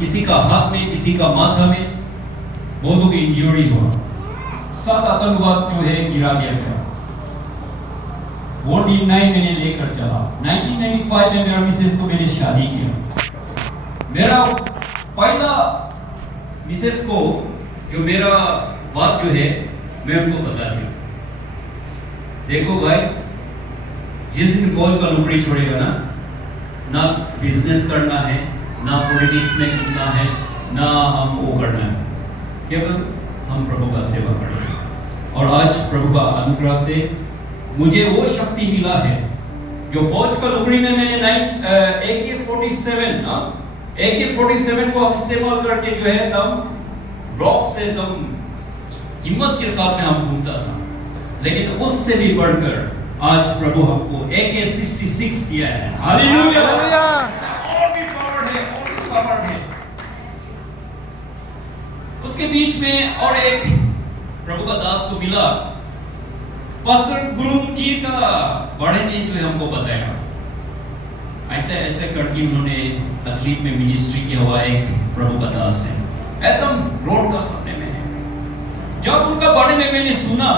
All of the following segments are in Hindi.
किसी का हाथ में, किसी का माथा में, बहुत लोग इंजरी हुआ। 7 आतंकवाद जो है गिरा दिया गया। वो 1999 मैंने लेकर चला। 1995 में मेरा मिसेस को मैंने शादी किया। मेरा पहला मिसेस को जो मेरा बात जो है मैं उनको बता दिया, देखो भाई, जिस दिन फौज का नौकरी छोड़ेगा ना बिजनेस करना है, ना पॉलिटिक्स में घूमना है, ना हम वो करना है, केवल हम प्रभु का सेवा करेंगे। और आज प्रभु का अनुग्रह से मुझे वो शक्ति मिला है जो फौज का नौकरी में मैंने AK-47 को इस्तेमाल करके जो है दम रॉक से दम हिम्मत के साथ में हम घूमता था, लेकिन उससे भी बढ़कर आज प्रभु हमको AK-66 दिया है। हालेलुया! और भी पावर है, और भी सामर्थ है। उसके बीच में और एक प्रभु का दास को मिला, पास्टर गुरु जी का बारे में जो है हमको बताया। ऐसे ऐसे करके उन्होंने तकलीफ में मिनिस्ट्री किया हुआ एक प्रभु का दास है, एकदम रोड का सामने में है। जब उनका बारे में मैंने सुना,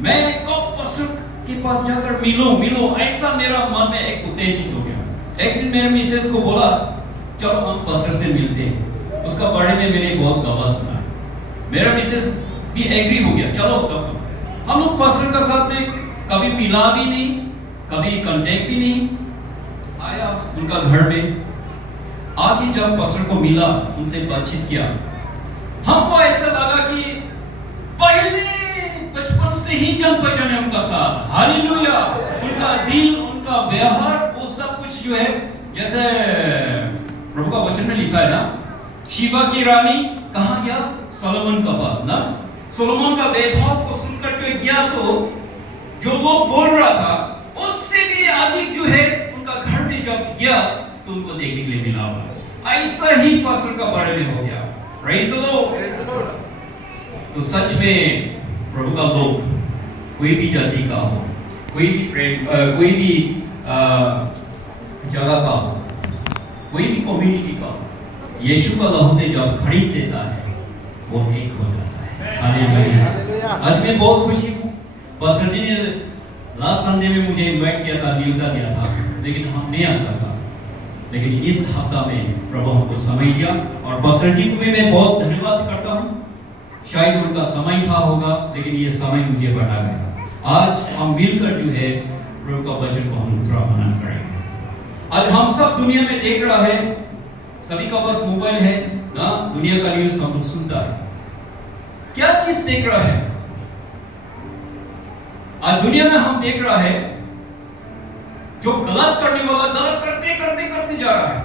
मैं कब पास्टर के पास जाकर मिलो ऐसा मेरा मन में एक उत्तेजित हो गया। एक दिन मेरे मिसेस को बोला, चलो हम पास्टर से मिलते हैं। उसका बारे में मैंने बहुत गवाह सुना। मेरा मिसेस भी एग्री हो गया, चलो तब हम लोग पास्टर का साथ में कभी मिला भी नहीं, कभी कांटेक्ट भी नहीं। आया उनका घर में, आके जब पास्टर को मिला, उनसे बातचीत किया, हमको ऐसा लगा कि पहले बचपन से ही जान पहचान है उनका साथ। हालेलुया! उनका दिल, उनका व्यवहार, वो सब कुछ जो है, जैसे प्रभु का वचन में लिखा है ना, शिवा की रानी कहाँ गया? सोलोमन का पास ना। सोलोमन का वैभव को सुनकर जो गया, तो जो लोग बोल रहा था उससे भी अधिक जो है उनका घर में जब गया तो उनको देखने के लिए मिला। ऐसा ही पास्टर का बारे में हो गया। Praise the Lord. तो सच में प्रभु का लोग, कोई भी जाति का हो, कोई भी जगह का हो, कोई भी कम्युनिटी का हो, यीशु का लहू से जब खरीद लेता है वो एक हो जाता है। हालेलुया! आज मैं बहुत खुशी हूँ। पास्टर जी ने लास्ट संडे में मुझे इनवाइट किया था, न्योता दिया था, लेकिन हम नहीं आ सका। लेकिन इस हफ्ता में प्रभु हमको समय दिया, और पास्टर जी को भी मैं बहुत धन्यवाद करता हूँ। शायद उनका समय था होगा, लेकिन ये समय मुझे बता गया। आज हम मिलकर जो है प्रभु का वचन को हम उत्तरा मनन करेंगे। आज हम सब दुनिया में देख रहा है, सभी का पास मोबाइल है ना, दुनिया का न्यूज़ हम सुनता है। क्या चीज देख रहा है? आज दुनिया में हम देख रहा है, जो गलत करने वाला गलत करते करते करते जा रहा है,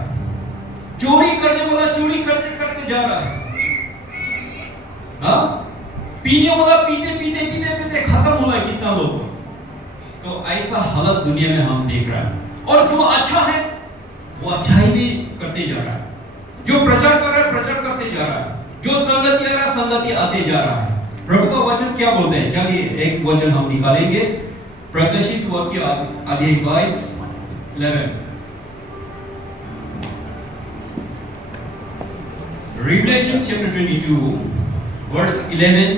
चोरी करने वाला चोरी करते करते जा रहा है, हाँ, पीने वाला पीते पीते पीते पीते खत्म हो रहा है कितना लोग। तो ऐसा हालत दुनिया में हम देख रहा है। और जो अच्छा है वो अच्छाई भी करते जा रहा है, जो प्रचार कर रहा है प्रचार करते जा रहा है, जो संगति आ रहा है संगति आते जा रहा है। प्रभु का वचन क्या बोलते हैं? चलिए एक वचन हम निकालेंगे, प्रकाशित वाक्य अध्याय 22:11। Revelation chapter 22 verse 11।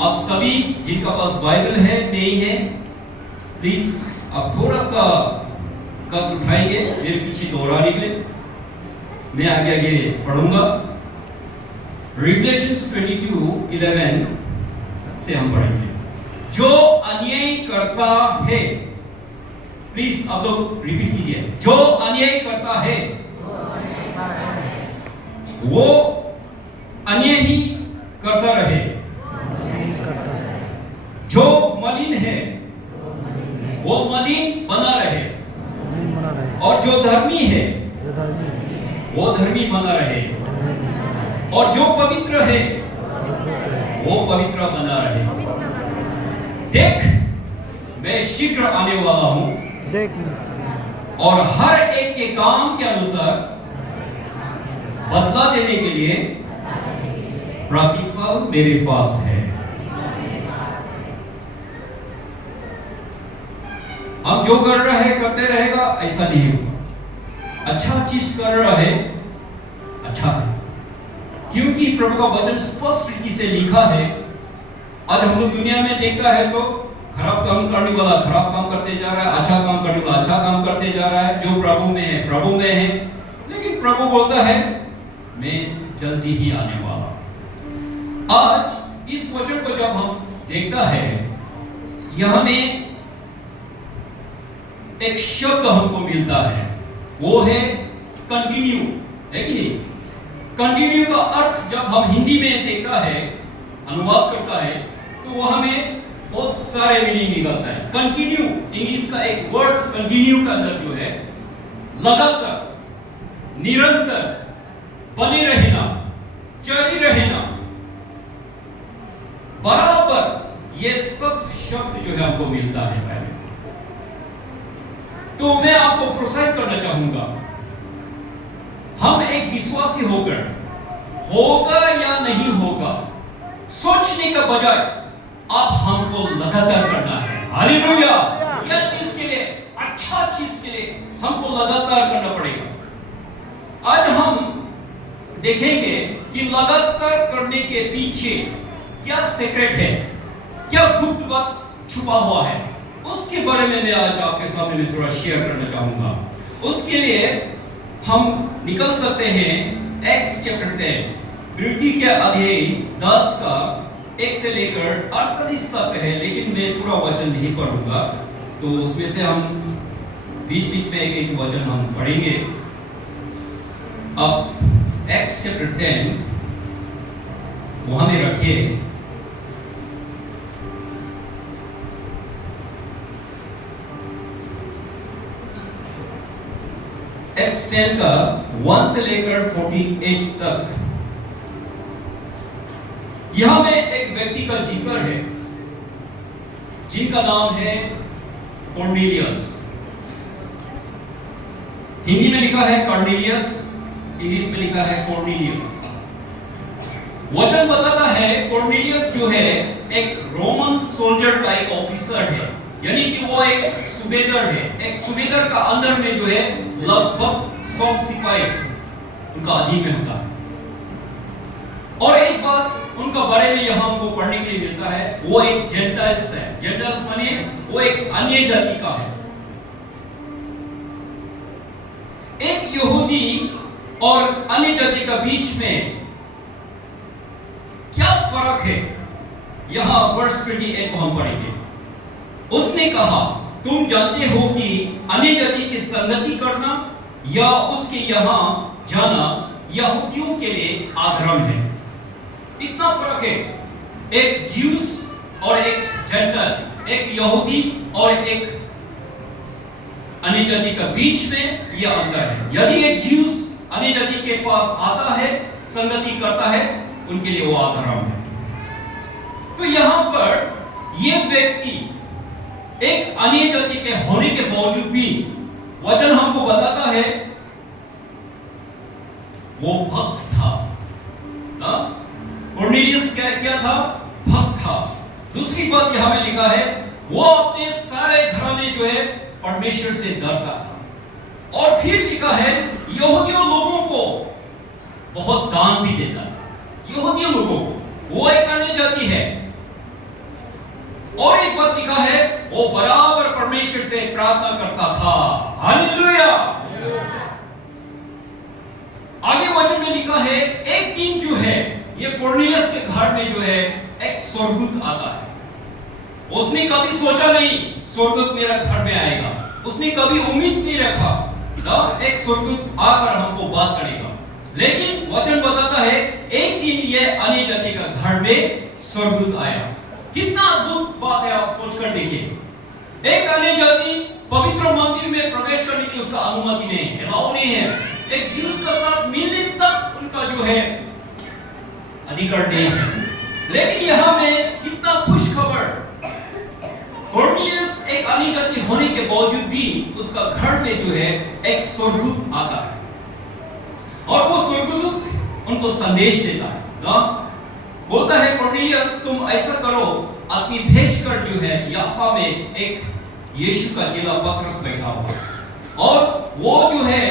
आप सभी जिनका पास बाइबल है, नहीं है, प्लीज आप थोड़ा सा कष्ट उठाएंगे, मेरे पीछे दोहराने के लिए। मैं आगे आगे पढ़ूंगा। Revelation 22:11 से हम पढ़ेंगे। जो अन्याय करता है, प्लीज आप लोग रिपीट कीजिए, जो अन्याय करता है वो अन्याय ही करता रहे, जो मलिन है वो मलिन बना रहे, और जो धर्मी है वो धर्मी बना रहे, और जो पवित्र है वो पवित्र बना रहे। देख, मैं शीघ्र आने वाला हूं, और हर एक के काम के अनुसार बदला देने के लिए प्रतिफल मेरे पास है। हम जो कर रहे हैं करते रहेगा ऐसा नहीं होगा। अच्छा चीज कर रहा है अच्छा है, क्योंकि प्रभु का वचन स्पष्ट रीति से लिखा है। आज हम लोग दुनिया में देखता है तो खराब काम करने वाला खराब काम करते जा रहा है, अच्छा काम करने वाला अच्छा काम करते जा रहा है। जो प्रभु में है प्रभु में है, लेकिन प्रभु बोलता है मैं जल्दी ही आने वाला। आज इस वचन को जब हम देखता है, यहां में एक शब्द हमको मिलता है, वो है कंटिन्यू, है कि नहीं? कंटिन्यू का अर्थ जब हम हिंदी में देखता है, अनुवाद करता है, तो वो हमें बहुत सारे मीनिंग निकलता है। कंटिन्यू इंग्लिश का एक वर्ड कंटिन्यू का अंदर जो है लगातार, निरंतर, बने रहना, जारी रहना, बराबर, ये सब शब्द जो है हमको मिलता है पहले। तो मैं आपको प्रोत्साहित करना चाहूंगा, हम एक विश्वासी होकर होगा या नहीं होगा सोचने का बजाय अब हमको लगातार करना है। हालेलुया! क्या चीज के लिए? अच्छा चीज के लिए हमको लगातार करना पड़ेगा। आज हम देखेंगे कि लगातार करने के पीछे क्या सीक्रेट है, क्या गुप्त बात छुपा हुआ है, उसके बारे में मैं आज आपके सामने में थोड़ा शेयर करना चाहूंगा। उसके लिए हम निकल सकते हैं एक्स चैप्टर 10, वृद्धि के अध्याय 10 का 1 से लेकर 48 तक है, लेकिन मैं पूरा वचन नहीं पढ़ूंगा, तो उसमें से हम बीच बीच में एक वचन हम पढ़ेंगे। अब एक्स चैप्टर 10 वहां में रखिए। एक्स 10 का 1 से लेकर 48 तक। यहां में एक व्यक्ति का जिक्र है जिनका नाम है कॉर्नेलियस। हिंदी में लिखा है कॉर्नेलियस, इंग्लिश में लिखा है कॉर्नेलियस। वचन बताता है कॉर्नेलियस जो है एक रोमन सोल्जर का एक ऑफिसर है, यानी कि वो एक सूबेदार है। एक सूबेदार का अंदर में जो है लगभग 100 सिपाही उनका अधीन में होता है। और एक बात उनका बारे में यहां हमको पढ़ने के लिए मिलता है, वो एक जेंटाइल्स है। जेंटाइल्स माने वो एक अन्य जाति का है। एक यहूदी और अन्य जाति का बीच में क्या फर्क है, यहां वर्स 28 को हम पढ़ेंगे। उसने कहा, तुम जानते हो कि अन्य जाति की संगति करना या उसके यहां जाना यहूदियों के लिए अधर्म है। इतना फर्क है, एक ज्यूस और एक जेंटाइल, एक यहूदी और एक अन्य जाति का बीच में यह अंतर है। यदि एक ज्यूस अन्य जाति के पास आता है, संगति करता है, उनके लिए वो अधर्म है। तो यहां पर यह व्यक्ति एक अन्य जाति के होने के बावजूद भी वचन हमको बताता है वो भक्त था। कॉर्नेलियस क्या था? भक्त था। दूसरी बात यहां में लिखा है, वो अपने सारे घराने जो है परमेश्वर से डरता था। और फिर लिखा है यहूदियों लोगों को बहुत दान भी देता था। यहूदियों लोगों को, वो एक अन्य जाति है। और एक बात लिखा है, वो बराबर परमेश्वर से प्रार्थना करता था। हालेलुया! आगे वचन में लिखा है, एक दिन जो है ये कॉर्नेलियस के घर में जो है एक स्वर्गदूत आता है। उसने कभी सोचा नहीं स्वर्गदूत मेरा घर में आएगा, उसने कभी उम्मीद नहीं रखा ना एक स्वर्गदूत आकर हमको बात करेगा। लेकिन वचन बताता है एक दिन ये अन्य जाति का घर में स्वर्गदूत आया। कितना अद्भुत बात है, आप सोचकर देखिए। एक अन्य जाति पवित्र मंदिर में प्रवेश करने की उसका अनुमति नहीं है, अलाउ नहीं है। एक ज्यूस के साथ मिलने तक उनका जो है अधिकार नहीं है। लेकिन यहां में कितना खुश खबर, कॉर्नेलियस एक अन्य जाति होने के बावजूद भी उसका घर में जो है एक स्वर्गदूत आता है। और वो स्वर्गदूत उनको संदेश देता है ना? बोलता है कॉर्नेलियस तुम ऐसा करो, आदमी भेजकर जो है याफा में एक यीशु का चेला पतरस बैठा हुआ, और वो जो है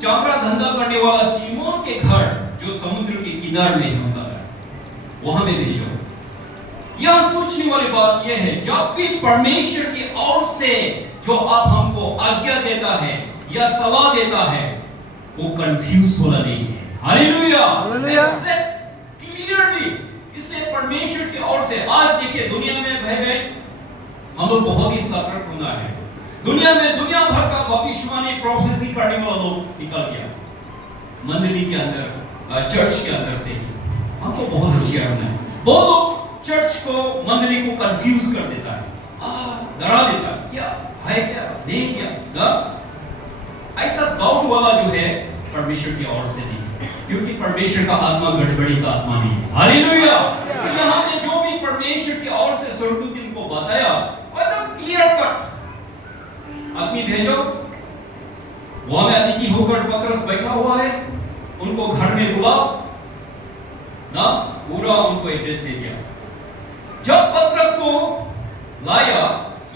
चामड़ा धंधा करने वाला सीमोन के घर जो समुद्र के किनारे में होता है, वहां में भेजो। यह सोचने वाली बात यह है, जब भी परमेश्वर की ओर से जो आप हमको आज्ञा देता है या सलाह देता है, वो कंफ्यूज होना नहीं है। Hallelujah, clearly. इसलिए परमेश्वर की ओर से आज देखिए, दुनिया में भाई बहन हम लोग बहुत ही सतर्क होना है। दुनिया में दुनिया भर का भविष्यवाणी प्रोफेसी करने वाला लोग निकल गया मंदिर के अंदर, चर्च के अंदर से। हम तो बहुत होशियार हैं। बहुत लोग चर्च को, मंदिर को कंफ्यूज कर देता है, डरा देता है, क्या है क्या नहीं क्या। ऐसा डाउट वाला जो है परमेश्वर की ओर से नहीं है, क्योंकि परमेश्वर का आत्मा गड़बड़ी का आत्मा नहीं है। हालेलुया। तो यहाँ पे जो भी परमेश्वर की ओर से स्वर्गदूत इनको बताया, एकदम क्लियर कट, आदमी भेजो, वहां में अतिथि होकर पतरस बैठा हुआ है, उनको घर में बुलाओ ना, पूरा उनको एड्रेस दे दिया। जब पतरस को लाया,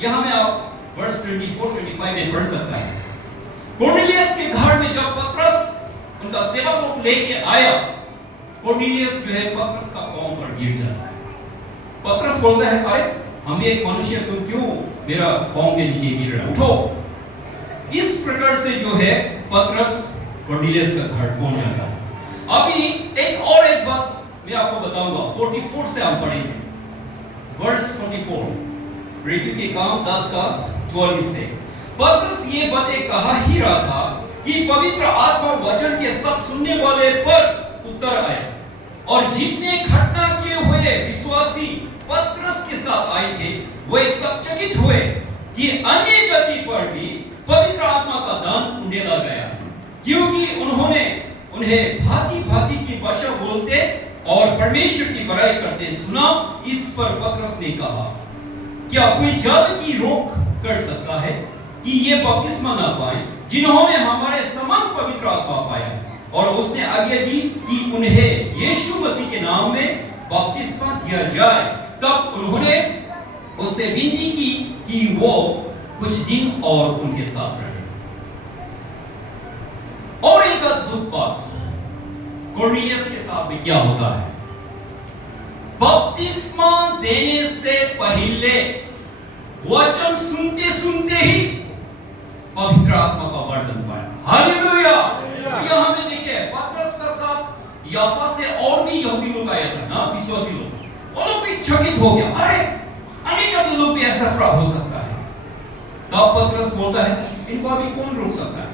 यहां में आप वर्ष 24-25 में पढ़ सकता है। कोर्नेलियस के घर में जब पतरस उनका सेवक लोग लेके आया, कोर्नेलियस जो है पतरस का पांव पर गिर जाता है। पतरस बोलता है, अरे हम भी एक मनुष्य, तुम क्यों मेरा पांव के नीचे गिर रहा, उठो। इस प्रकार से जो है पतरस कोर्नेलियस का घर पहुंच जाता है। अभी एक बात मैं आपको बताऊंगा, 44 से हम पढ़ेंगे, वर्स 44, मृत्यु के काम 10:44 से। पतरस ये बातें कहा ही रहा था कि पवित्र आत्मा वचन के सब सुनने वाले पर उतर आए, और जितने घटना किए हुए विश्वासी पतरस के साथ आए थे, वे सब चकित हुए कि अन्य जाति पर भी पवित्र आत्मा का दान उंडेला गया, क्योंकि उन्होंने उन्हें भांति भांति की भाषा बोलते और परमेश्वर की बड़ाई करते सुना। इस पर पतरस ने कहा, क्या कोई जाति की रोक कर सकता है कि ये बपतिस्मा ना पाए जिन्होंने हमारे समान पवित्र आत्मा पाया है? और उसने आज्ञा दी कि उन्हें यीशु मसीह के नाम में बपतिस्मा दिया जाए। तब उन्होंने उससे विनती की कि वो कुछ दिन और उनके साथ रहे। और एक अद्भुत बात, कोर्नेलियस के साथ में क्या होता है? बपतिस्मा देने से पहले वचन सुनते सुनते ही पवित्र आत्मा का वर्धन पाया। हालेलुया। तो यहां में देखिए, पतरस का साथ याफा से और भी यहूदी लोग आए थे ना, विश्वासी लोग, वो लोग भी चकित हो गया, अरे अन्य जाति लोग भी ऐसा प्राप्त हो सकता है। तब पतरस बोलता है, इनको अभी कौन रोक सकता है?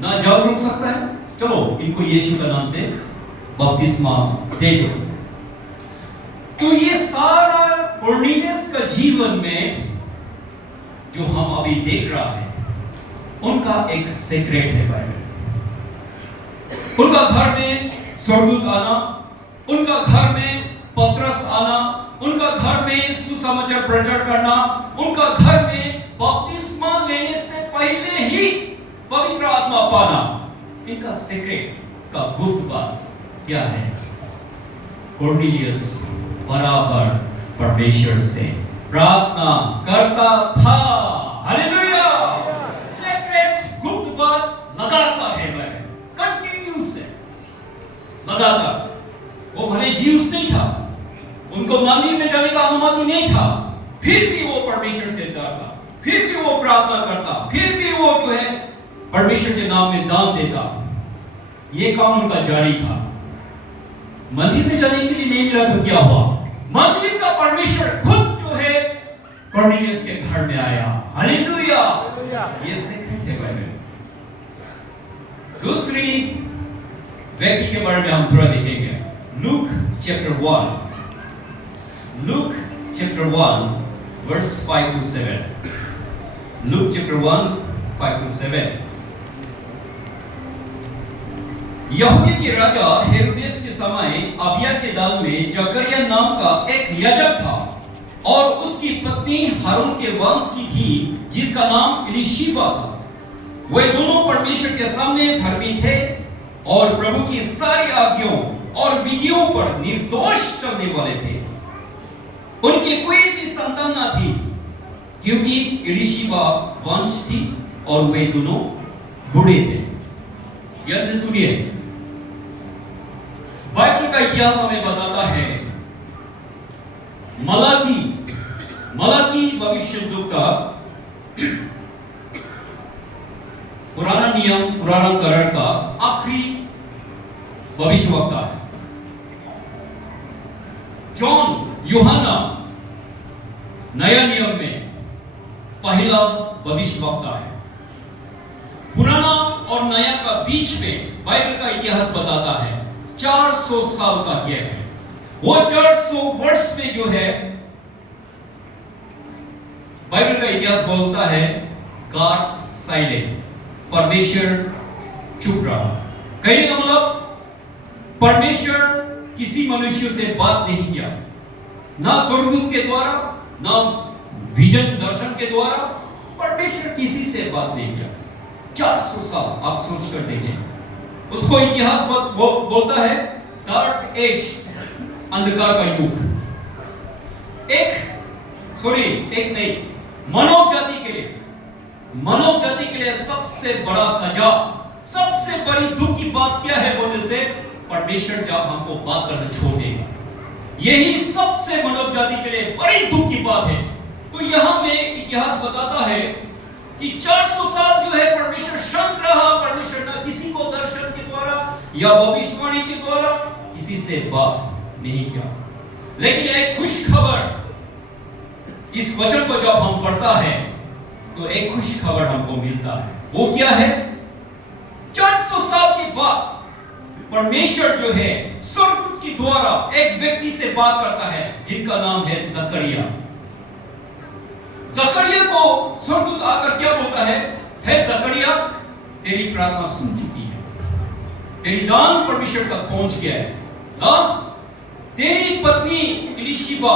ना जल रोक सकता है, चलो इनको यीशु का नाम से बपतिस्मा दे दो। तो ये सारा कोर्नेलियस का जीवन में जो हम अभी देख रहा है, उनका एक सीक्रेट है बाइबल। उनका घर में स्वर्गदूत आना, उनका घर में पतरस आना, उनका घर में सुसमाचार प्रचार करना, उनका घर में बपतिस्मा लेने से पहले ही पवित्र आत्मा पाना, इनका सीक्रेट का गुप्त बात क्या है? कोर्नेलियस बराबर परमेश्वर से प्रार्थना करता था। हालेलुया। सीक्रेट गुप्त बात लगातार है, कंटिन्यूस है, लगातार। वो भले जीउस नहीं था, उनको मंदिर में जाने का अनुमति नहीं था, फिर भी वो परमेश्वर से डरता, फिर भी वो प्रार्थना करता, फिर भी वो जो है परमेश्वर के नाम में दान देता। ये काम उनका जारी था। मंदिर में जाने के लिए नहीं मिला तो क्या हुआ? मंदिर का परमेश्वर खुद जो है कोर्नेलियस के घर में आया। हालेलुया। ये सीक्रेट है बाइबल। दूसरी व्यक्ति के बारे में हम थोड़ा देखेंगे। Luke chapter 1, Luke chapter 1 verse 5 to 7। Luke chapter 1 5 to 7। यहूदी के राजा हेरोदेस के समय अबिया के दल में जकरिया नाम का एक याजक था, और उसकी पत्नी हारून के वंश की थी, जिसका नाम एलीशिबा था। वे दोनों परमेश्वर के सामने धर्मी थे और प्रभु की सारी आज्ञाओं और विधियों पर निर्दोष चलने वाले थे। उनकी कोई भी संतान न थी, क्योंकि एलीशिबा वंश थी और वे दोनों बूढ़े थे। ध्यान से सुनिए, बाइबल का इतिहास हमें बताता है, मलाकी भविष्यद्वक्ता पुराना नियम पुराना करार का आखिरी भविष्यवक्ता है। यूहन्ना नया नियम में पहला भविष्यवक्ता है। पुराना और नया का बीच में बाइबल का इतिहास बताता है 400 साल का गैप है। वो 400 वर्ष में जो है बाइबल का इतिहास बोलता है गॉड साइलेंट, परमेश्वर चुप रहा। कहने का मतलब परमेश्वर किसी मनुष्य से बात नहीं किया, ना स्वर्गदूत के द्वारा, ना विजन दर्शन के द्वारा। परमेश्वर किसी से बात नहीं किया 400 साल। आप सोच कर देखें, उसको इतिहास बोलता है डार्क एज, अंधकार का युग। एक नहीं, मानव जाति के लिए सबसे बड़ा सजा, सबसे बड़ी दुख की बात क्या है बोलने से, परमेश्वर जब हमको बात करना छोड़ देगा, यही सबसे मानव जाति के लिए बड़ी दुख की बात है। तो यहां में इतिहास बताता है कि 400 साल जो है परमेश्वर शांत रहा। परमेश्वर ना किसी को दर्शन के द्वारा या भविष्यवाणी के द्वारा किसी से बात नहीं किया। लेकिन एक खुश खबर, इस वचन को जब हम पढ़ता है तो एक खुश खबर हमको मिलता है। वो क्या है? 400 साल के बाद परमेश्वर जो है स्वर्गदूत के द्वारा एक व्यक्ति से बात करता है जिनका नाम है जकरिया। जकरिया को स्वर्गदूत आकर क्या बोलता है? हे जकरिया, तेरी प्रार्थना सुन चुकी है, तेरी दान परमेश्वर तक पहुंच गया है। तेरी पत्नी इलिशिबा,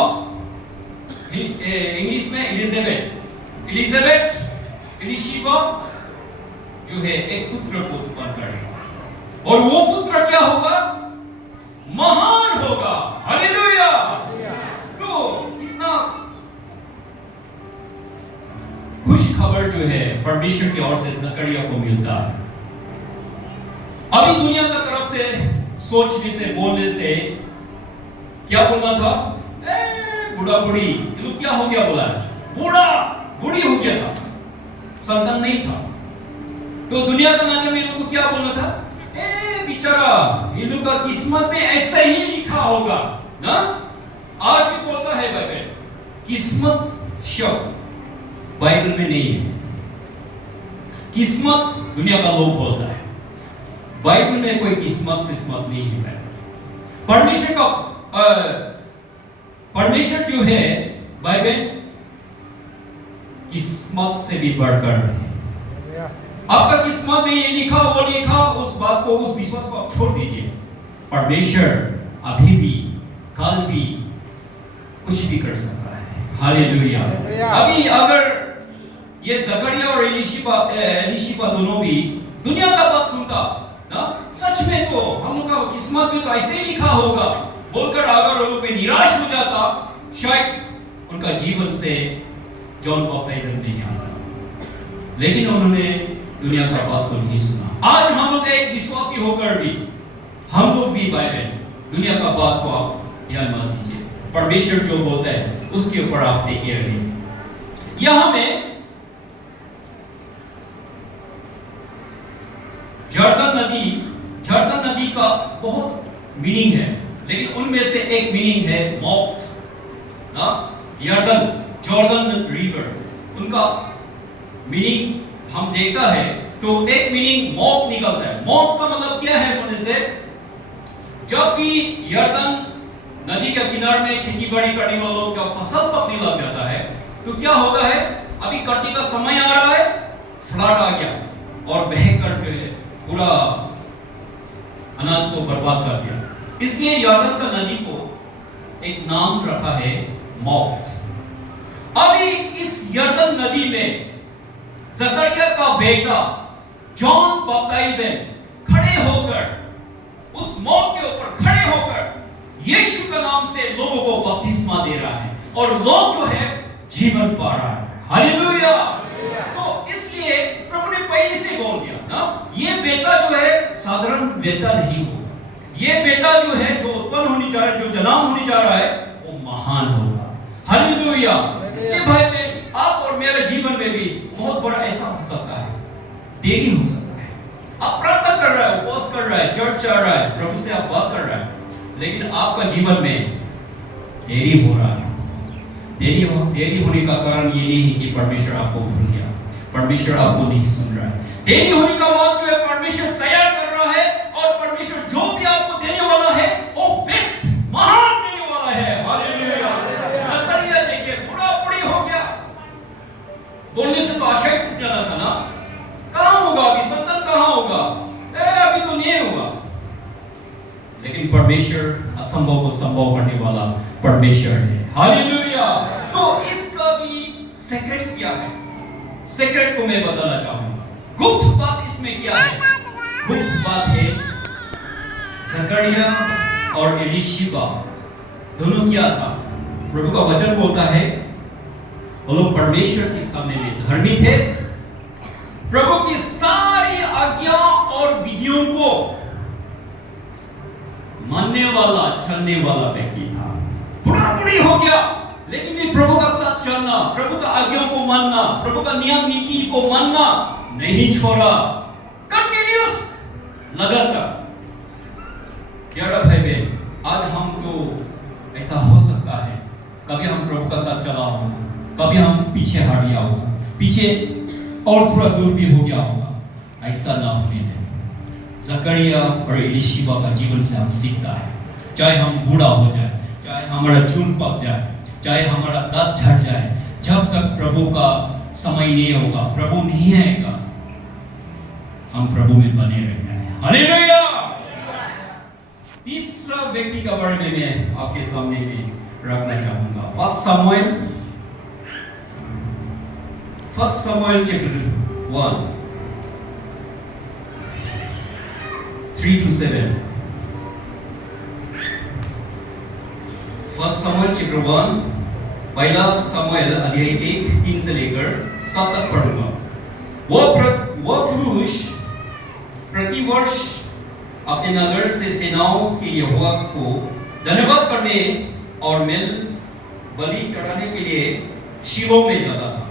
इंग्लिश में इलिशिबा जो है एक पुत्र को उत्पन्न करेगा और वो पुत्र क्या होगा? महान होगा। हालेलुया। तो कितना खुश खबर जो है परमेश्वर की ओर से जकरिया को मिलता है। अभी दुनिया का तरफ से सोचने से बोलने से क्या बोलना था? बूढ़ा बूढ़ी, ये लोग क्या हो गया बोला है? बूढ़ी हो गया था, संतान नहीं था। तो दुनिया का नजर में लोगों को क्या बोलना था? बेचारा, ये लोग का किस्मत में ऐसा ही लिखा होगा ना। आज भी बोलता है बाइबल, किस्मत शब्द बाइबल में नहीं है। किस्मत दुनिया का लोग बोलता है, बाइबल में कोई किस्मत नहीं है। परमेश्वर जो है बाइबल किस्मत से भी बढ़कर है। आपका किस्मत में ये लिखा वो लिखा, उस बात को, उस विश्वास को आप छोड़ दीजिए। परमेश्वर अभी भी कल भी कुछ भी कर सकता है। हालेलुया। अभी अगर ये जकरिया और एलिशिबा दोनों भी दुनिया का बात सुनता ना, सच में तो हम लोग का किस्मत में तो ऐसे ही लिखा होगा बोलकर अगर वो लोग निराश हो जाता, शायद उनका जीवन से जॉन बपटाइजर नहीं आता। लेकिन उन्होंने दुनिया का बात को नहीं सुना। आज हम लोग एक विश्वासी होकर भी हम लोग भी बाइबल दुनिया का बात को आप ध्यान मत दीजिए। परमेश्वर जो बोलता है उसके ऊपर आप टिके रहिए। यहां में जर्दन नदी का बहुत मीनिंग है, लेकिन उनमें से एक मीनिंग है मौत ना। जॉर्डन रिवर, उनका मीनिंग हम देखता है तो एक मीनिंग मौत निकलता है। मौत का मतलब क्या है बोलने से, जब भी यर्दन नदी के किनारे में खेती बाड़ी करने वाले लोग जब फसल पकने लग जाता है तो क्या होता है? अभी कटने का समय आ रहा है, फ्लड आ गया और बहकर जो है पूरा अनाज को बर्बाद कर दिया। इसलिए यर्दन का नदी को एक नाम रखा है मौत। अभी इस यर्दन नदी में जकरिया का बेटा जॉन बपटाइजर खड़े होकर, उस मौत के ऊपर खड़े होकर यीशु का नाम से लोगों को बपतिस्मा दे रहा है और लोग जो है जीवन पा रहा है। हालेलुया। तो इसलिए प्रभु ने पहले से बोल दिया ना, ये बेटा जो है साधारण बेटा नहीं होगा। ये बेटा जो है जो उत्पन्न होने जा रहा है, जो जन्म होने जा रहा है, वो महान होगा। हालेलुया। इसलिए भाई बहन, आप और मेरे जीवन में भी बहुत बड़ा ऐसा हो सकता है, देरी हो सकता है। आप प्रार्थना कर रहे हो, उपवास कर रहे हैं, चर्च जा रहा है, प्रभु से आप बात कर रहे हैं, लेकिन आपका जीवन में देरी हो रहा है। देरी होने का कारण ये नहीं है कि परमेश्वर आपको भूल गया, परमेश्वर आपको नहीं सुन रहा है। देरी होने का मतलब जो है, परमेश्वर तैयार कर रहा है, और परमेश्वर जो भी आपको देने वाला है वो बेस्ट, महान देने वाला है। हालेलुया। जकरिया देखिए, बूढ़ा बूढ़ी हो गया, बोलने से तो आशा ही टूट जाना था ना। कहां होगा अभी संतान, कहां होगा, अभी तो नहीं होगा। लेकिन परमेश्वर असंभव को संभव करने वाला परमेश्वर है। हालेलुया। तो इसका भी सीक्रेट क्या है? सीक्रेट को मैं बताना चाहूंगा। गुप्त बात इसमें क्या है? गुप्त बात है, जकरिया और एलीशिबा दोनों क्या था? प्रभु का वचन बोलता है वो लोग परमेश्वर के सामने में धर्मी थे, प्रभु की सारी आज्ञा और विधियों को मानने वाला, चलने वाला व्यक्ति था। बुढ़ा बुढ़ी हो गया, लेकिन भी प्रभु का साथ चलना, प्रभु का आज्ञा को मानना, प्रभु का नियम नीति को मानना नहीं छोड़ा, कंटिन्यूस, लगातार। प्यारा भाई बहन, आज हम तो ऐसा हो सकता है, कभी हम प्रभु का साथ चला होगा, कभी हम पीछे हट गया होगा, पीछे और थोड़ा दूर भी हो गया होगा। ऐसा ना होने दें। जकरिया और एलीशिबा का जीवन से हम सीखता है, चाहे हम बूढ़ा हो जाए, चाहे हमारा चूल पक जाए, चाहे हमारा दांत झड़ जाए, जब तक प्रभु का समय नहीं होगा, प्रभु नहीं आएगा, हम प्रभु में बने रहना है। हालेलुया। तीसरा व्यक्ति के बारे में मैं आपके सामने में रखना चाहूंगा। First Samuel chapter 1 3-7। First Samuel chapter 1, पहला समूएल अध्याय 1-3 से लेकर 7 तक पढ़ूंगा। वह पुरुष प्रतिवर्ष अपने नगर से सेनाओं के यहोवा को धन्यवाद करने और मेल बलि चढ़ाने के लिए शीलो में जाता था।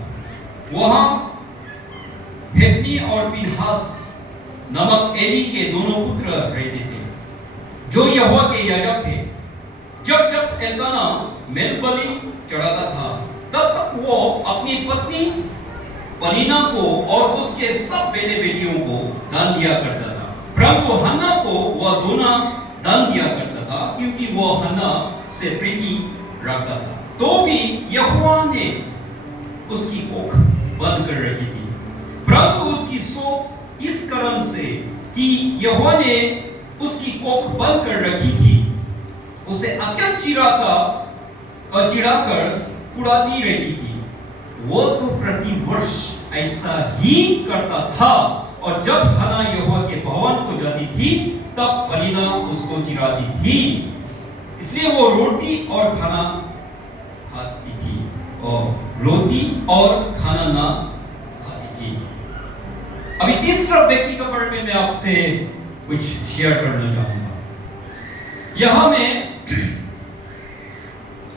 वहां हेप्नी और पिनहास नामक एली के दोनों पुत्र रहते थे, जो यहोवा के याजक थे। जब जब एल्काना मेल बलि चढ़ाता था, तब तक वो अपनी पत्नी पनीना को और उसके सब बेटे बेटियों को दान दिया करता था, परंतु हन्ना को वह दोना दान दिया करता था, क्योंकि वो हन्ना से प्रीति रखता था। तो भी यहोवा ने उसकी कोख बंद कर रखी थी, परंतु उसकी सोच इस कारण से कि यहोवा ने उसकी कोख बंद कर रखी थी, उसे अत्यंत चिढ़ाकर कुड़ाती रहती थी। वो तो प्रतिवर्ष ऐसा ही करता था, और जब हन्ना यहोवा के भवन को जाती थी, तब पनीना उसको चिढ़ाती थी, इसलिए वो रोटी और खाना खाती थी, और रोटी और खाना ना खाती थी। अभी तीसरा व्यक्ति के बारे में मैं आपसे कुछ शेयर करना चाहूंगा। यहां में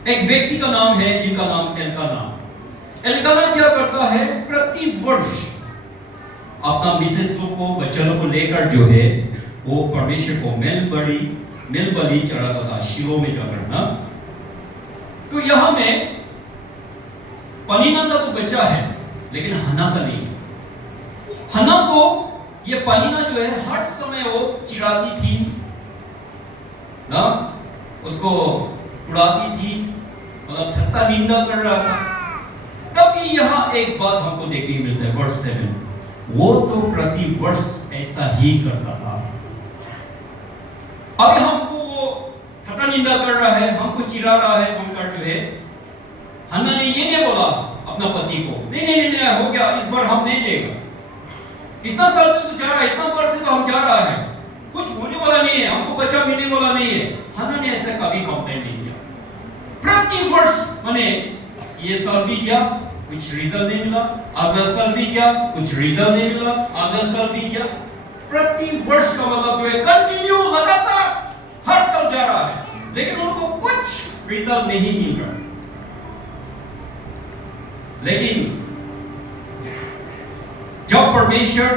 एक व्यक्ति का नाम है जिनका नाम एल्काना। एल्काना क्या करता है? प्रति वर्ष अपना मिसेस को, बच्चों को लेकर जो है वो परमेश्वर को मेल बलि चढ़ाता था, शीलो में जाकर ना। तो यहां में पनीना का तो बच्चा है, लेकिन हन्ना का नहीं। हन्ना को ये पनीना जो है हर समय वो चिढ़ाती थी ना, उसको उड़ाती थी, मतलब ठट्टा निंदा कर रहा था। तभी यहाँ एक बात हमको देखने को मिलता है, वर्स 7, वो तो प्रति वर्ष ऐसा ही करता था। अभी हमको वो ठट्टा निंदा कर रहा है, हमको चिढ़ा रहा है बोलकर जो है, हन्ना ने ये नहीं बोला अपना पति को, नहीं हो गया, इस बार हम नहीं देगा, इतना साल से तो जा रहा है, इतना बार से तो हम जा रहा है, कुछ होने वाला नहीं है, हमको बच्चा मिलने वाला नहीं है। हन्ना ने ऐसा कभी कंप्लेन नहीं किया। प्रति वर्ष माने ये साल भी गया, कुछ रिजल्ट नहीं मिला, अगला साल भी गया, कुछ रिजल्ट नहीं मिला, अगला साल भी गया। प्रति वर्ष का मतलब जो है कंटिन्यू, लगातार हर साल जा रहा है। रिजल्ट नहीं मिल रहा। लेकिन जब परमेश्वर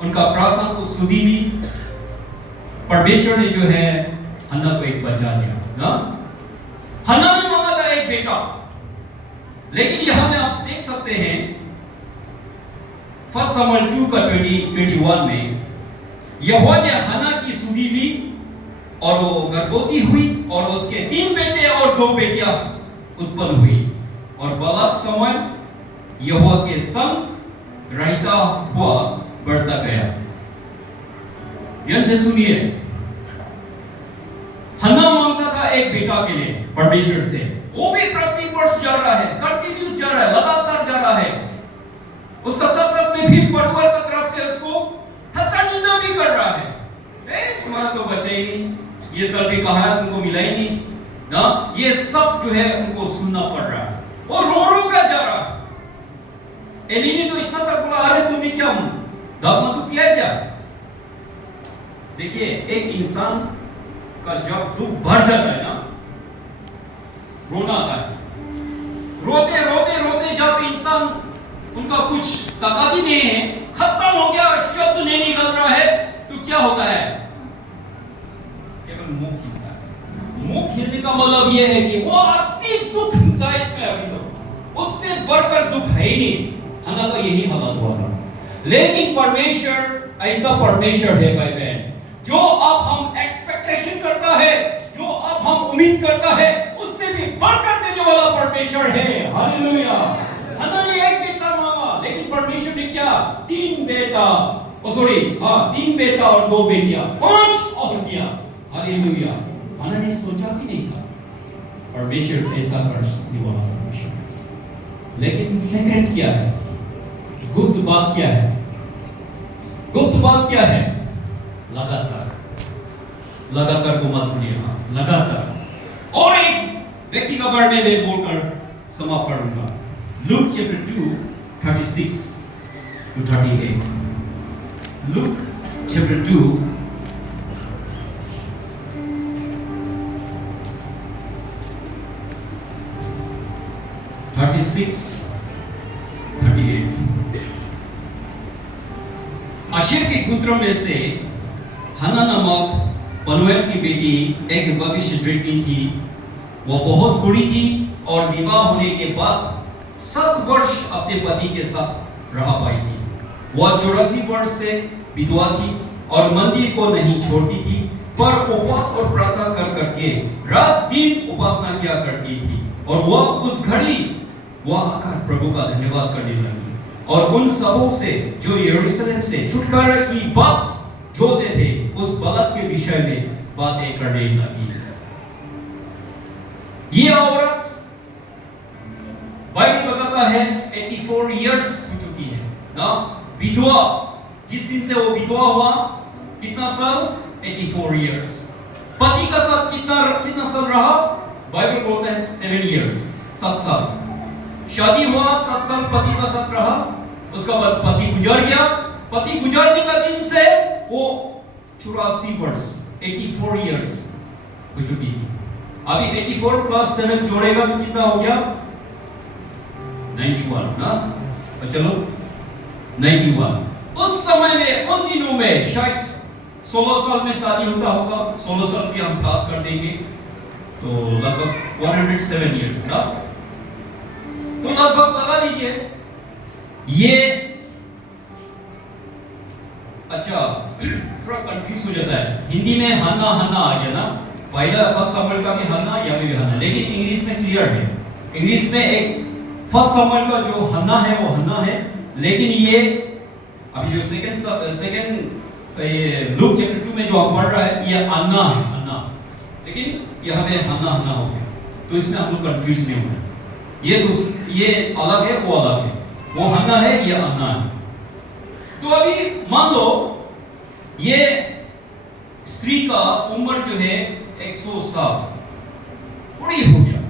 उनका प्रार्थना को सुनी ली, परमेश्वर ने जो है हन्ना को एक बच्चा दिया ना। हन्ना ने मांगा था एक बेटा, लेकिन यहां में आप देख सकते हैं 1 शमूएल 2 का 21 में यहोवा ने हन्ना की सुनी ली और वो गर्भवती हुई और उसके 3 बेटे और 2 बेटियां उत्पन्न हुई और बालक शमूएल यहोवा के संग रहता हुआ बढ़ता गया। ध्यान से सुनिए, हन्ना मांगता था एक बेटा के लिए परमेश्वर से, वो भी प्रति वर्ष जा रहा है, कंटिन्यूस जा रहा है, लगातार जा रहा है। उसका साथ साथ में फिर परिवार की तरफ से उसको ठट्ठा निंदा भी कर रहा है, तुम्हारा तो बच्चा ही नहीं, ये सब भी कहा है तुमको मिला ही नहीं ना। ये सब जो है उनको सुनना पड़ रहा है और रो कर जा रहा है। एली ने तो इतना तक बोला, अरे तुम्हें क्या दामा तो किया क्या? देखिए, एक इंसान का जब दुख बढ़ जाता है ना, रोना आता है। रोते रोते रोते जब इंसान उनका कुछ ताकत ही नहीं है, खत्म हो गया, शब्द नहीं निकल रहा है, तो क्या होता है? केवल मुंह खिलता है। मुंह खिलने का मतलब यह है कि वो अति दुखदायक में अभी तो उससे बढ़कर दुख है ही नहीं। हन्ना का यही हालत हुआ था। लेकिन परमेश्वर ऐसा परमेश्वर है भाई बहन, जो अब हम एक्सपेक्टेशन करता है, जो अब हम उम्मीद करता है, उससे भी बढ़कर देने वाला परमेश्वर है। हालेलुया। हन्ना ने एक बेटा मांगा, लेकिन परमेश्वर ने क्या? 3 बेटा, 3 बेटा और 2 बेटियां, 5 और दिया। हालेलुया। हन्ना ने सोचा भी नहीं था परमेश्वर ऐसा कर सकने वाला परमेश्वर। लेकिन सीक्रेट क्या है? गुप्त बात क्या है? गुप्त बात क्या है? लगातार को मत भूलिए। लगातार। और एक व्यक्ति का बारे में मैं बोलकर समाप्त करूंगा। Luke chapter 2 36 to 38। Luke chapter 2 36 38। Asher के पुत्रों में से हन्ना नामक पनुएल की बेटी एक भविष्यद्वक्ता थी। वह बहुत बूढ़ी थी और विवाह होने के बाद 7 वर्ष अपने पति के साथ रह पाई थी। वह 84 वर्ष से विधवा थी और मंदिर को नहीं छोड़ती थी, पर उपवास और प्रार्थना कर करके रात दिन उपासना किया करती थी। और वह उस घड़ी वह आकर प्रभु का धन्यवाद करने लगी और उन सबों से जो यरूशलेम से छुटकारा की बात जोते थे, उस बालक के विषय में बातें करने लगी। ये औरत बाइबल बताता है 84 इयर्स हो चुकी है ना, विधवा। जिस दिन से वो विधवा हुआ, कितना साल? 84 इयर्स। पति का साथ कितना साल रहा? बाइबल बोलता है 7 इयर्स, 7 साल। शादी हुआ, 7 साल पति का साथ रहा, उसका बाद पति गुजर गया। पति गुजरने का दिन से वो 84 वर्ष, 84 इयर्स हो चुकी है। अभी 84 प्लस 7 जोड़ेगा तो कितना हो गया? 91 ना। और चलो 91। उस समय में, उन दिनों में शायद 16 साल में शादी होता होगा। 16 साल भी हम पास कर देंगे तो लगभग 107 इयर्स ना। तो लगभग लगा लीजिए ये। अच्छा, थोड़ा कंफ्यूज हो जाता है। हिंदी में हन्ना हन्ना आ गया ना, पहला 1 शमूएल का भी हन्ना, यहाँ भी हन्ना, लेकिन इंग्लिश में क्लियर है। इंग्लिश में एक 1 शमूएल का जो हन्ना है वो हन्ना है, लेकिन ये अभी जो सेकंड लूक चैप्टर 2 में जो हम पढ़ रहा है ये अन्ना है, अन्ना। लेकिन यहाँ पे हन्ना हन्ना हो गया, तो इसमें हम लोग कंफ्यूज नहीं होना। ये अलग है, वो अलग है, वो हन्ना है, ये अन्ना है। तो अभी मान लो ये स्त्री का उम्र जो है 100 साल पूरी हो गया।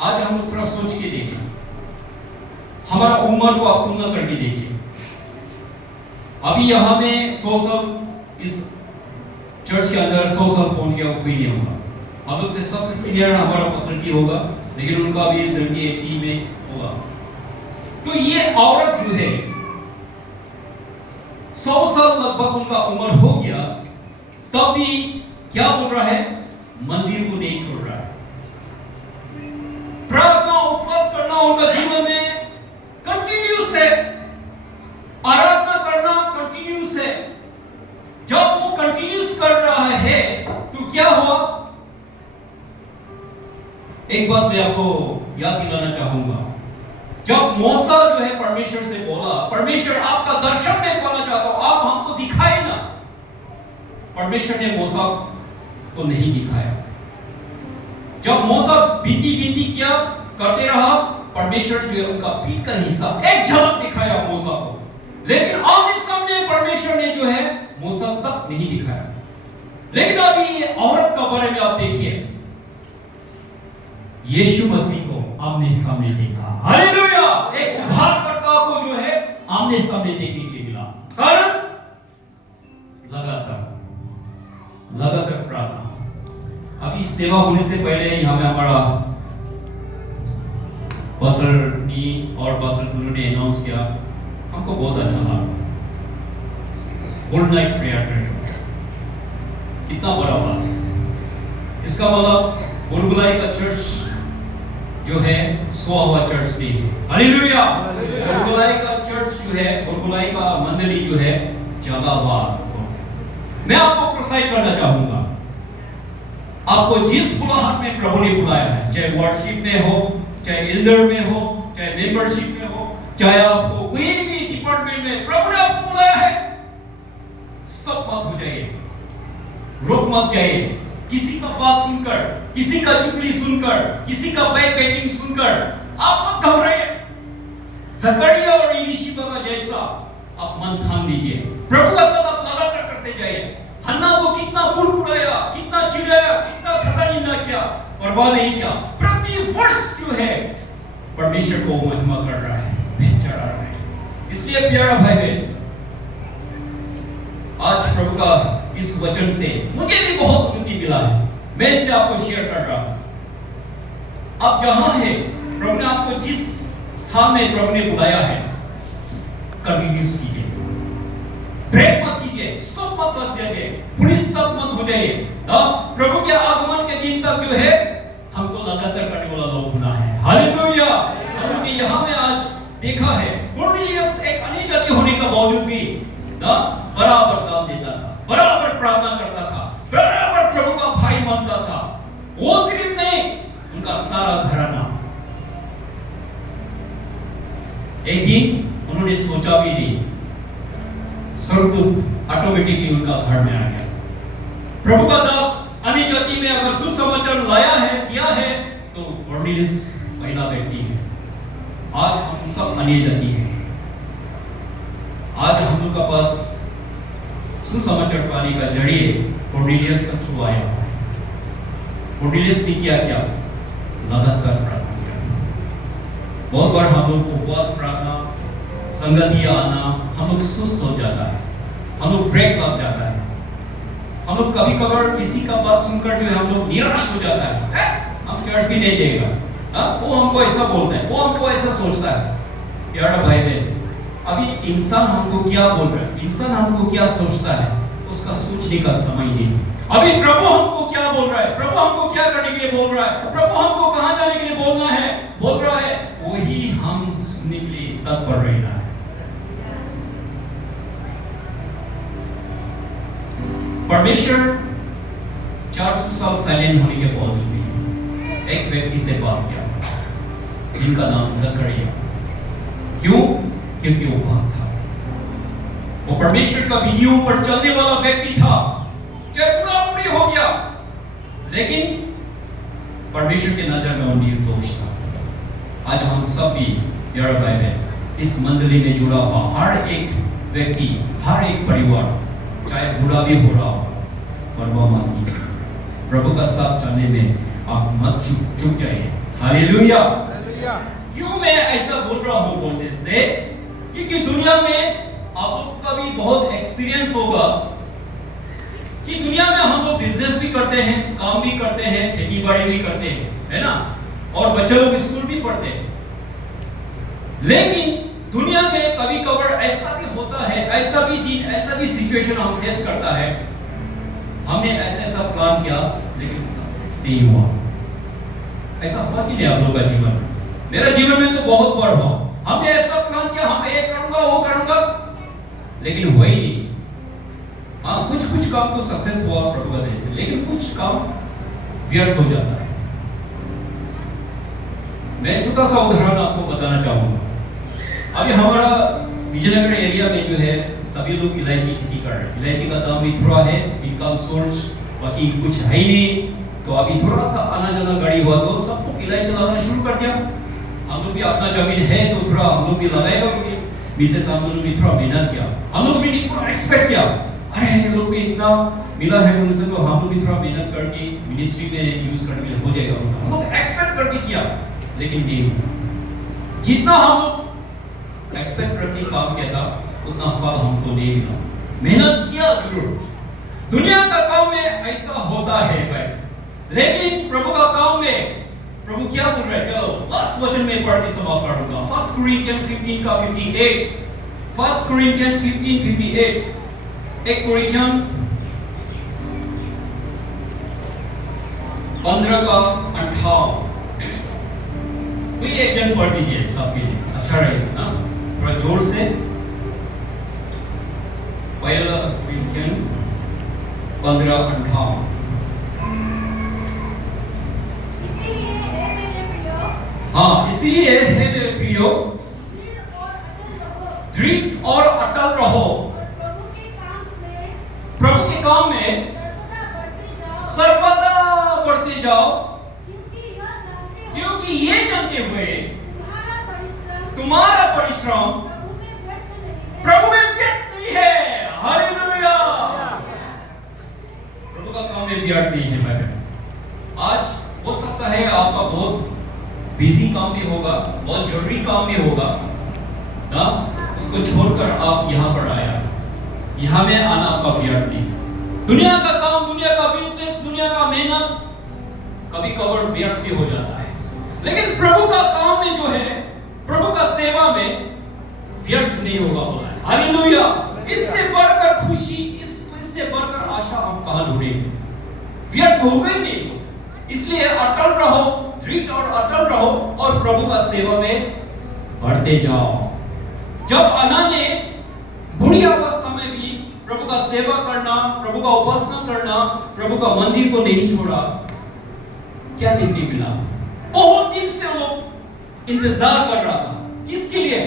आज हम लोग थोड़ा सोच के देखें, हमारा उम्र को आप तुलना करके देखिए। अभी यहां में 100 साल, इस चर्च के अंदर 100 साल पहुंच गया कोई नहीं होगा। हम लोग से सबसे सीनियर हमारा पास्टर की होगा, लेकिन उनका भी 78 में होगा। तो ये औरत जो है 100 साल लगभग उनका उम्र हो गया, तब भी क्या बोल रहा है? मंदिर को नहीं छोड़ रहा है। प्रार्थना उपवास करना उनका जीवन में कंटिन्यूस है, आराधना करना कंटिन्यूस है। जब वो कंटिन्यूस कर रहा है तो क्या हुआ? एक बात मैं आपको याद दिलाना चाहूंगा। जब मूसा जो है परमेश्वर से बोला, परमेश्वर आपका दर्शन में पाना चाहता हूं, आप हमको दिखाए ना। परमेश्वर ने मूसा को नहीं दिखाया। जब मूसा विनती किया करते रहा, परमेश्वर जो है उनका पीठ का हिस्सा एक झलक दिखाया मूसा को, लेकिन आमने सामने परमेश्वर ने जो है मूसा तक नहीं दिखाया। लेकिन अभी ये औरत का बारे में आप देखिए, यीशु मसीह को आमने सामने देखा। हालेलुया! एक उद्धारकर्ता को जो है आमने सामने देखने के लिए मिला। कारण लगातार प्रार्थना। अभी सेवा होने से पहले यहाँ में हमारा पास्टर नी और पास्टर गुरु ने अनाउंस किया, हमको बहुत अच्छा लगा। होल नाइट प्रेयर करेंगे, कितना बड़ा बात है। इसका मतलब बुरगुलाई का चर्च जो है सोआ हुआ चर्च नहीं है। हालेलुया! बुरगुलाई का चर्च जो है, बुरगुलाई का मंडली जो है जगा हुआ। मैं आपको प्रोत्साहित करना चाहूंगा, आपको जिस बुलाहट में प्रभु ने बुलाया है, चाहे वर्शिप में हो, चाहे एल्डर में हो, चाहे मेंबरशिप में हो, चाहे आपको कोई भी डिपार्टमेंट में प्रभु ने आपको बुलाया है, स्टॉप मत हो जाइए, रुक मत जाइए। किसी का बात सुनकर, किसी का चुगली सुनकर, किसी का बैक बैटिंग सुनकर आप मत घबराइए। जकरिया और इलीशिबा का जैसा आप मन ठान लीजिए, प्रभु का साथ आप लगातार करते जाइए। हन्ना को कितना कुड़कुड़ाया, कितना चिल्लाया, कितना खता निंदा किया, परवाह नहीं किया। प्रति वर्ष जो है परमेश्वर को महिमा कर रहा है, भेंट चढ़ा रहा है। इसलिए प्यारा भाई बहन, आज प्रभु का इस वचन से मुझे भी बहुत उन्नति मिला है, मैं इसलिए आपको शेयर कर रहा हूं। आप जहां है, प्रभु ने आपको जिस स्थान में प्रभु ने बुलाया है, कंटिन्यूस कीजिए, ब्रेक मत कीजिए, स्टॉप मत कर जाइए, पुलिस तक मत हो जाइए। प्रभु के आगमन के दिन तक जो है हमको लगातार करने वाला लोग होना है। हालेलुया! हमने यहाँ में आज देखा है, कोर्नेलियस एक अन्य जाति होने का बावजूद भी बराबर दान देता था, बराबर प्रार्थना करता था, बराबर प्रभु का भाई मानता था। वो सिर्फ नहीं, उनका सारा घराना। एक दिन उन्होंने सोचा भी नहीं, स्वर्गदूत ऑटोमेटिकली उनका घर में आ गया। प्रभु का दास अन्य जाति में अगर सुसमाचार लाया है, दिया है, तो कोर्नेलियस पहला व्यक्ति है। आज हम सब अन्य जाति हैं। आज हम लोग का पास सुसमाचार पाने का जरिए कोर्नेलियस का थ्रू आया। कोर्नेलियस ने किया क्या? लगातार प्रार्थना किया। बहुत बार हम लोग उपवास प्रार्थना, संगति आना, हम लोग सुस्त हो जाता है, हम लोग ब्रेक लग जाता है, हम लोग कभी कभार किसी का बात सुनकर जो है हम लोग निराश हो जाता है, हम चर्च भी नहीं जाएगा, वो हमको ऐसा बोलता है, वो हमको ऐसा सोचता है। प्यारा भाई बहन, अभी इंसान हमको क्या बोल रहा है, इंसान हमको क्या सोचता है, उसका सोचने का समय नहीं। अभी प्रभु हमको क्या बोल रहा है, प्रभु हमको क्या करने के लिए बोल रहा है, प्रभु हमको कहां जाने के लिए बोल रहा है, वही हम सुनने के लिए तत्पर रहना है। परमेश्वर 400 साल साइलेंट होने के बावजूद भी एक व्यक्ति से बात किया, जिनका नाम जकरिया। क्यों? क्योंकि वो भक्त था, वो परमेश्वर का विधियों पर चलने वाला व्यक्ति था। चाहे पूरा पूरी हो गया, लेकिन परमेश्वर के नजर में वो निर्दोष था। आज हम सब भी प्यारे भाई बहन, इस मंडली में जुड़ा हुआ हर एक व्यक्ति, हर एक परिवार, चाहे बुरा भी हो रहा हो, परवाह मत कीजिए। प्रभु का साथ चलने में आप मत चुक जाइए। हालेलुया! क्यों मैं ऐसा बोल रहा हूं बोलने से? क्योंकि दुनिया में आप लोग का भी बहुत एक्सपीरियंस होगा कि दुनिया में हम लोग बिजनेस भी करते हैं, काम भी करते हैं, खेती बाड़ी भी करते हैं, है ना, और बच्चे लोग स्कूल भी पढ़ते हैं। लेकिन दुनिया में कभी कभार ऐसा भी होता है, ऐसा भी दिन, ऐसा भी सिचुएशन हम फेस करता है, हमने ऐसा प्लान किया लेकिन सक्सेस नहीं हुआ। ऐसा हुआ कि नहीं आप लोगों का जीवन में? मेरा जीवन में तो बहुत बार हुआ। हमने ऐसा प्लान किया, हम ये करूंगा, वो करूंगा, लेकिन हुआ ही नहीं। हाँ, कुछ काम तो सक्सेस हुआ प्रभु का दया से, लेकिन कुछ काम व्यर्थ हो जाता है। मैं छोटा सा उदाहरण आपको बताना चाहूंगा। अभी हमारा विजयनगर एरिया में जो है सभी लोग इलायची खेती कर रहे हैं। इलायची का दाम भी थोड़ा है, इनकम सोर्स बाकी कुछ है ही नहीं, तो अभी थोड़ा सा आना जाना गाड़ी हुआ तो सब लोग इलायची लगाना शुरू कर दिया। हम लोग भी अपना जमीन है तो थोड़ा हम लोग भी लगाएगा, विशेष हम लोग भी थोड़ा मेहनत किया। हम लोग भी नहीं पूरा एक्सपेक्ट किया, अरे ये लोग भी इतना मिला है उनसे, तो हम लोग भी थोड़ा मेहनत करके मिनिस्ट्री में यूज करने के लिए हो जाएगा। हम लोग एक्सपेक्ट करके किया, लेकिन नहीं, जितना हम लोग एक्सपेक्ट करके काम किया था उतना फल हमको नहीं मिला। मेहनत किया जरूर, दुनिया का काम में ऐसा होता है भाई, लेकिन प्रभु का काम में प्रभु क्या बोल रहे हैं? चलो लास्ट वचन में पढ़ के समाप्त करूंगा। 1 कोरिंथियन 15 का 58, 1 कोरिंथियन 15:58, 1 कोरिंथियन 15 का 58। कोई एक जन पढ़ दीजिए सबके लिए, अच्छा रहेगा ना, थोड़ा जोर से। पहला कोरिंथियन 15:58। हाँ, इसीलिए हे मेरे प्रियो, दृढ़ और अटल रहो, प्रभु के काम में सर्वदा बढ़ते जाओ, क्योंकि ये जानते हुए तुम्हारा परिश्रम प्रभु में व्यर्थ नहीं है। हालेलुया! प्रभु का काम में व्यर्थ नहीं है भाई। आज हो सकता है आपका बहुत बिजी काम भी होगा, बहुत जरूरी काम भी होगा ना, उसको छोड़कर आप यहाँ पर आया, यहाँ में आना आपका व्यर्थ नहीं है। दुनिया का काम, दुनिया का बिजनेस, दुनिया का मेहनत कभी कभार व्यर्थ भी हो जाता है, लेकिन प्रभु का काम में जो है, प्रभु का सेवा में व्यर्थ नहीं होगा बोला है। हालेलुया! इससे बढ़कर खुशी, इससे बढ़कर आशा हम कहां ढूंढेंगे? व्यर्थ होगा ही नहीं। इसलिए अटल रहो, दृढ़ और अटल रहो, और प्रभु का सेवा में बढ़ते जाओ। जब अन्ना ने बुरी अवस्था में भी प्रभु का सेवा करना, प्रभु का उपासना करना, प्रभु का मंदिर को नहीं छोड़ा, क्या देखने मिला? बहुत दिन से वो इंतजार कर रहा था। किसके लिए?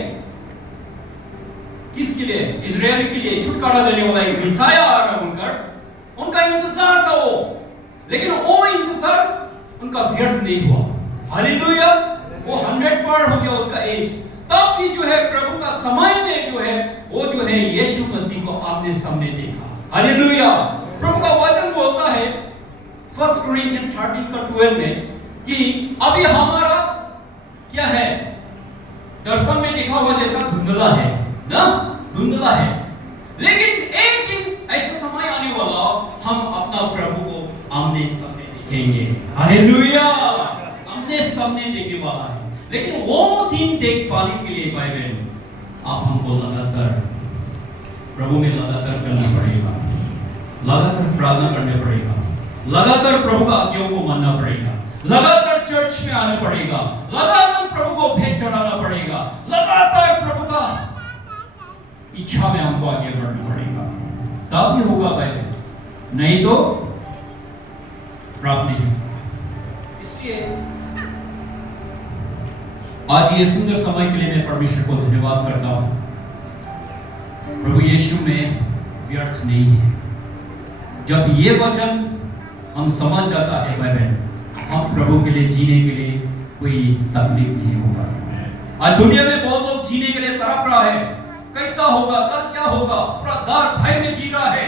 किसके लिए? इजराइल के लिए, छुटकारा देने वाला एक मिसाया आ रहा बनकर, उनका इंतजार था वो, लेकिन वो इंतजार उनका व्यर्थ नहीं हुआ। हालेलुया! वो 100 पार हो गया उसका एज, तब भी जो है प्रभु का समय में जो है वो जो है यीशु मसीह को आमने सामने देखा। हालेलुया! प्रभु का वचन बोलता है 1 कोरिंथियन 13 का 12 में कि अभी हमारा क्या है, दर्पण में देखा हुआ जैसा धुंधला है ना, धुंधला है, लेकिन एक दिन ऐसा समय आने वाला हम अपना प्रभु को आमने सामने देखेंगे। हालेलुया! आमने सामने देखने वाला है, लेकिन वो दिन देख पाने के लिए भाई बहन आप हमको लगातार प्रभु में लगातार चलना पड़ेगा, लगातार प्रार्थना करने पड़ेगा, लगातार प्रभु का आज्ञाओं को मानना पड़ेगा, लगातार चर्च में आना पड़ेगा, लगातार प्रभु को भेंट चढ़ाना पड़ेगा, लगातार प्रभु का इच्छा में हमको आगे बढ़ना पड़ेगा, तब ही होगा भाई, नहीं तो प्राप्त नहीं होगा। इसलिए आज ये सुंदर समय के लिए मैं परमेश्वर को धन्यवाद करता हूं। प्रभु यीशु में व्यर्थ नहीं है। जब ये वचन हम समझ जाता है भाई बहन, हम प्रभु के लिए जीने के लिए कोई तकलीफ नहीं होगा। आज दुनिया में बहुत लोग जीने के लिए तड़प रहा है, कैसा होगा, कल क्या होगा, पूरा डर भय में जी रहा है,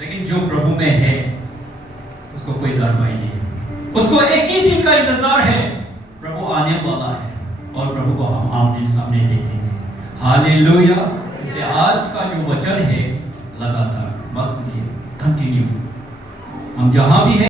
लेकिन जो प्रभु में है उसको कोई डर भय नहीं है, उसको एक ही दिन का इंतजार है, प्रभु आने वाला है और प्रभु को हम आमने सामने देखेंगे। हालेलुया! इसलिए आज का जो वचन है लगातार मत भूलिए, कंटिन्यू। हम जहां भी हैं